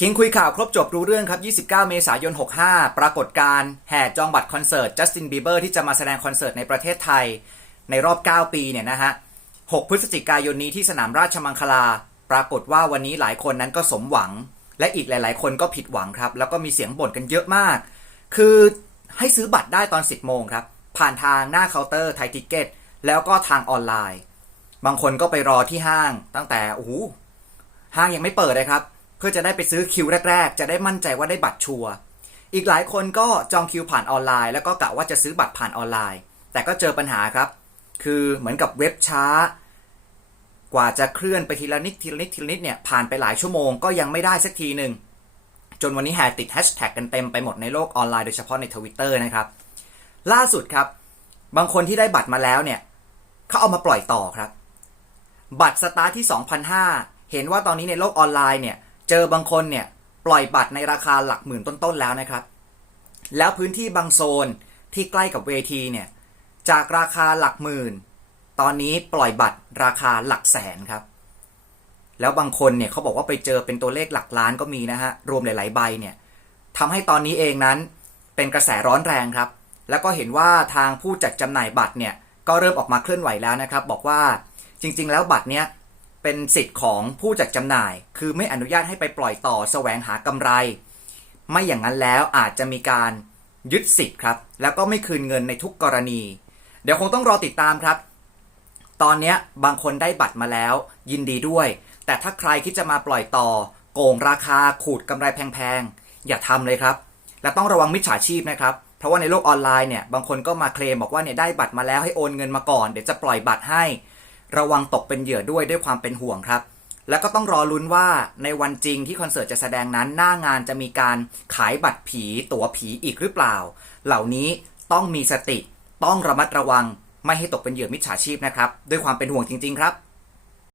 คิงคุยข่าวครบจบรู้เรื่องครับ 29 เมษายน 65 ปรากฏการ์แห่จองบัตรคอนเสิร์ตจัสตินบีเบอร์ที่จะมาแสดงคอนเสิร์ตในประเทศไทย ในรอบ 9 ปีเนี่ยนะฮะ 6 พฤศจิกายนนี้ที่สนามราชมังคลา ปรากฏว่าวันนี้หลายคนนั้นก็สมหวัง และอีกหลาย ๆ คนก็ผิดหวังครับ แล้วก็มีเสียงบ่นกันเยอะมาก คือให้ซื้อบัตรได้ตอน 10 โมงครับ ผ่านทางหน้าเคาน์เตอร์ไทยทิกเก็ตแล้วก็ทางออนไลน์ บางคนก็ไปรอที่ห้างตั้งแต่โอ้โหห้างยังไม่เปิดเลยครับ เพื่อจะได้ไปซื้อคิวแรก ๆ จะได้มั่นใจว่าได้บัตรชัวร์อีกหลายคนก็จองคิวผ่านออนไลน์ แล้วก็กะว่าจะซื้อบัตรผ่านออนไลน์ แต่ก็เจอปัญหาครับ คือเหมือนกับเว็บช้า กว่าจะเคลื่อนไปทีละนิดทีละนิดทีละนิดเนี่ยผ่านไปหลายชั่วโมงก็ยังไม่ได้สักทีหนึ่งจนวันนี้แห่ติดแฮชแท็กกันเต็มไปหมดในโลกออนไลน์โดยเฉพาะในทวิตเตอร์นะครับล่าสุดครับ บางคนที่ได้บัตรมาแล้วเนี่ยเขาเอามาปล่อยต่อครับ บัตรสตาร์ทที่2,500เห็นว่าตอนนี้ในโลกออนไลน์เนี่ย เจอบางคนเนี่ยปล่อยบัตรในราคาหลักหมื่นต้นๆแล้วนะครับ แล้วพื้นที่บางโซนที่ใกล้กับเวทีเนี่ยจากราคาหลักหมื่น ตอนนี้ปล่อยบัตรราคาหลักแสนครับ แล้วบางคนเนี่ยเขาบอกว่าไปเจอเป็นตัวเลขหลักล้านก็มีนะฮะรวมหลาย ๆ ใบเนี่ยทำให้ตอนนี้เองนั้นเป็นกระแสร้อนแรงครับ แล้วก็เห็นว่าทางผู้จัดจำหน่ายบัตรเนี่ยก็เริ่มออกมาเคลื่อนไหวแล้วนะครับ บอกว่าจริง ๆ แล้วบัตรเนี้ย เป็นสิทธิ์ของผู้จัดจำหน่าย คือไม่อนุญาตให้ไปปล่อยต่อแสวงหากำไร ไม่อย่างนั้นแล้วอาจจะมีการยึดสิทธิ์ครับ แล้วก็ไม่คืนเงินในทุกกรณี เดี๋ยวคงต้องรอติดตามครับ ตอนนี้บางคนได้บัตรมาแล้ว ยินดีด้วย แต่ถ้าใครคิดจะมาปล่อยต่อ โกงราคาขูดกำไรแพงๆ อย่าทำเลยครับ และต้องระวังมิจฉาชีพนะครับ เพราะว่าในโลกออนไลน์เนี่ย บางคนก็มาเคลมบอกว่าเนี่ยได้บัตรมาแล้วให้โอนเงินมาก่อน เดี๋ยวจะปล่อยบัตรให้ ระวังตกเป็นเหยื่อด้วยด้วยความเป็นห่วงครับ แล้วก็ต้องรอลุ้นว่าในวันจริงที่คอนเสิร์ตจะแสดงนั้นหน้างานจะมีการขายบัตรผีตั๋วผีอีกหรือเปล่า เหล่านี้ต้องมีสติ ต้องระมัดระวัง ไม่ให้ตกเป็นเหยื่อมิจฉาชีพนะครับ ด้วยความเป็นห่วงจริง ๆ ครับ